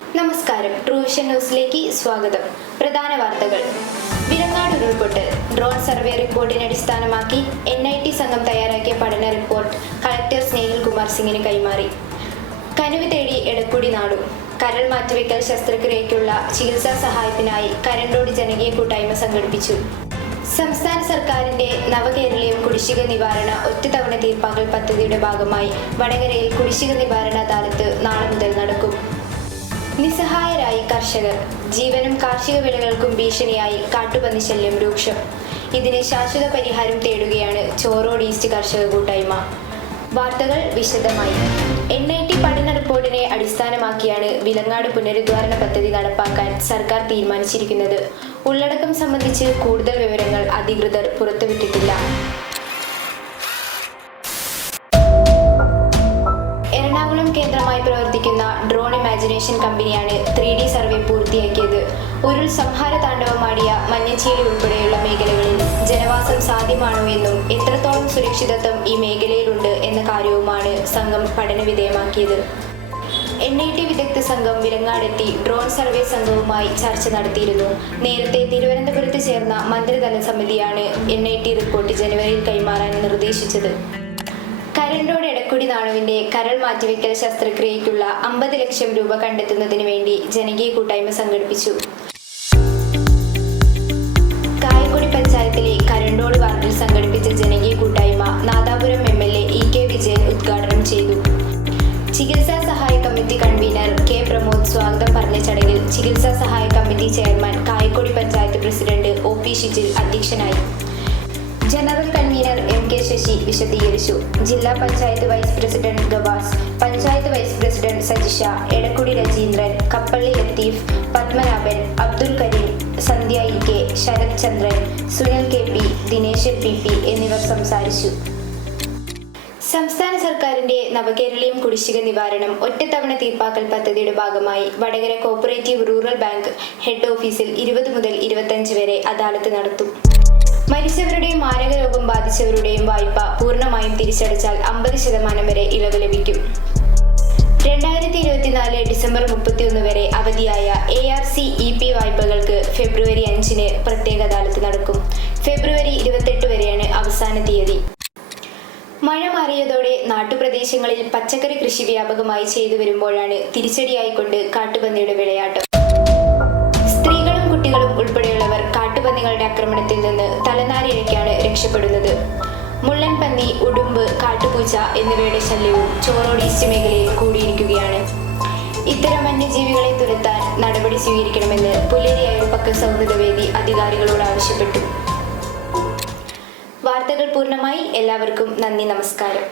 നമസ്കാരം. ട്രൂവിഷൻ ന്യൂസിലേക്ക് സ്വാഗതം. പ്രധാന വാർത്തകൾ. വിലങ്ങാട് ഉരുൾപൊട്ട്. ഡ്രോൺ സർവേ റിപ്പോർട്ടിനെ അടിസ്ഥാനമാക്കി എൻ ഐ ടി സംഘം തയ്യാറാക്കിയ പഠന റിപ്പോർട്ട് കളക്ടർ സ്നേഹിൽ കുമാർ സിംഗിന് കൈമാറി. കനുവ് തേടി എടക്കുടി നാടും. കരൾ മാറ്റിവെക്കൽ ശസ്ത്രക്രിയയ്ക്കുള്ള ചികിത്സാ സഹായത്തിനായി കരണ്ടോട് ജനകീയ കൂട്ടായ്മ സംഘടിപ്പിച്ചു. സംസ്ഥാന സർക്കാരിന്റെ നവകേരളീയം കുടിശ്ശിക നിവാരണ ഒറ്റത്തവണ തീർപ്പാക്കൽ പദ്ധതിയുടെ ഭാഗമായി വടകരയിൽ കുടിശ്ശിക നിവാരണ അദാലത്ത് നാളെ മുതൽ നടക്കും. നിസ്സഹായരായി കർഷകർ ജീവനും കാർഷിക വിളകൾക്കും ഭീഷണിയായി കാട്ടുപന്നി ശല്യം രൂക്ഷം. ഇതിന് ശാശ്വത പരിഹാരം തേടുകയാണ് ചോറോഡ് ഈസ്റ്റ് കർഷക കൂട്ടായ്മ. വാർത്തകൾ വിശദമായി. എൻ ഐ ടി പഠന റിപ്പോർട്ടിനെ അടിസ്ഥാനമാക്കിയാണ് വിലങ്ങാട് പുനരുദ്ധാരണ പദ്ധതി നടപ്പാക്കാൻ സർക്കാർ തീരുമാനിച്ചിരിക്കുന്നത്. ഉള്ളടക്കം സംബന്ധിച്ച് കൂടുതൽ വിവരങ്ങൾ അധികൃതർ പുറത്തുവിട്ടിട്ടില്ല. എറണാകുളം കേന്ദ്രമായി പ്രവർത്തിക്കുന്ന ഡ്രോൺ ഇമാജിനേഷൻ കമ്പനിയാണ് ത്രീ ഡി സർവേ പൂർത്തിയാക്കിയത്. ഒരു സംഹാര താണ്ഡവമാടിയ മഞ്ഞച്ചേരി ഉൾപ്പെടെയുള്ള മേഖലകളിൽ ജനവാസം സാധ്യമാണോ എന്നും എത്രത്തോളം സുരക്ഷിതത്വം ഈ മേഖലയിലുണ്ട് എന്ന കാര്യവുമാണ് സംഘം പഠന വിധേയമാക്കിയത് എൻ ഐ ടി വിദഗ്ധ സംഘം വിലങ്ങാടെത്തി ഡ്രോൺ സർവേ സംഘവുമായി ചർച്ച നടത്തിയിരുന്നു. നേരത്തെ തിരുവനന്തപുരത്ത് ചേർന്ന മന്ത്രിതല സമിതിയാണ് എൻ ഐ ടി റിപ്പോർട്ട് ജനുവരിയിൽ കൈമാറാൻ നിർദ്ദേശിച്ചത്. കരണ്ടോട് എടക്കുടി നാണുവിന്റെ കരൾ മാറ്റിവെക്കൽ ശസ്ത്രക്രിയയ്ക്കുള്ള അമ്പത് ലക്ഷം രൂപ കണ്ടെത്തുന്നതിന് വേണ്ടി ജനകീയ കൂട്ടായ്മ സംഘടിപ്പിച്ചു. കായക്കൊടി പഞ്ചായത്തിലെ കരണ്ടോട് വാർഡിൽ സംഘടിപ്പിച്ച ജനകീയ കൂട്ടായ്മ സ്വാഗതം ചടങ്ങിൽ ചികിത്സാ സഹായ committee chairman Kayakkodi panchayat president O P Shijil അധ്യക്ഷനായി. General convener M K Sasi വിശദീകരിച്ചു. ജില്ലാ panchayat vice president Gavas panchayat vice president Sajisha Edakkudi Rajeendran Kappalli Latheef Padmanabhan Abdul Kareem Sandhya E K Sarath Chandran Sunil K P Dinesh P P എന്നിവർ സംസാരിച്ചു. സംസ്ഥാന സർക്കാരിന്റെ നവകേരളീയം കുടിശ്ശിക നിവാരണം ഒറ്റത്തവണ തീർപ്പാക്കൽ പദ്ധതിയുടെ ഭാഗമായി Vadakara cooperative rural bank head ഓഫീസിൽ ഇരുപത് മുതൽ ഇരുപത്തഞ്ച് വരെ അദാലത്ത് നടത്തും. മരിച്ചവരുടെയും മാരക രോഗം ബാധിച്ചവരുടെയും വായ്പ പൂർണമായും തിരിച്ചടച്ചാൽ അമ്പത് ശതമാനം വരെ ഇളവ് ലഭിക്കും. രണ്ടായിരത്തി ഇരുപത്തിനാല് ഡിസംബർ മുപ്പത്തിയൊന്ന് വരെ അവധിയായ A R C E P വായ്പകൾക്ക് February അഞ്ചിന് പ്രത്യേക അദാലത്ത് നടക്കും. ഫെബ്രുവരി ഇരുപത്തെട്ട് വരെയാണ് അവസാന തീയതി. മഴ മാറിയതോടെ നാട്ടുപ്രദേശങ്ങളിൽ പച്ചക്കറി കൃഷി വ്യാപകമായി ചെയ്തു വരുമ്പോഴാണ് തിരിച്ചടിയായിക്കൊണ്ട് കാട്ടുപന്നിയുടെ വിളയാട്ടം. സ്ത്രീകളും കുട്ടികളും ഉൾപ്പെടെയുള്ളവർ കാട്ടുപന്നികളുടെ ആക്രമണത്തിൽ നിന്ന് തലനാരിഴയ്ക്കാണ് രക്ഷപ്പെടുന്നത്. മുള്ളൻ പന്നി ഉടുമ്പ് കാട്ടുപൂച്ച എന്നിവയുടെ ശല്യവും ചോറോട് ഈസ്റ്റ് മേഖലയിൽ കൂടിയിരിക്കുകയാണ്. ഇത്തരം വന്യജീവികളെ തുരത്താൻ നടപടി സ്വീകരിക്കണമെന്ന് പുലേരി അയൽപ്പക്ക സൗഹൃദവേദി അധികാരികളോട് ആവശ്യപ്പെട്ടു. വാർത്തകൾ പൂർണമായി എല്ലാവർക്കും നന്ദി നമസ്കാരം.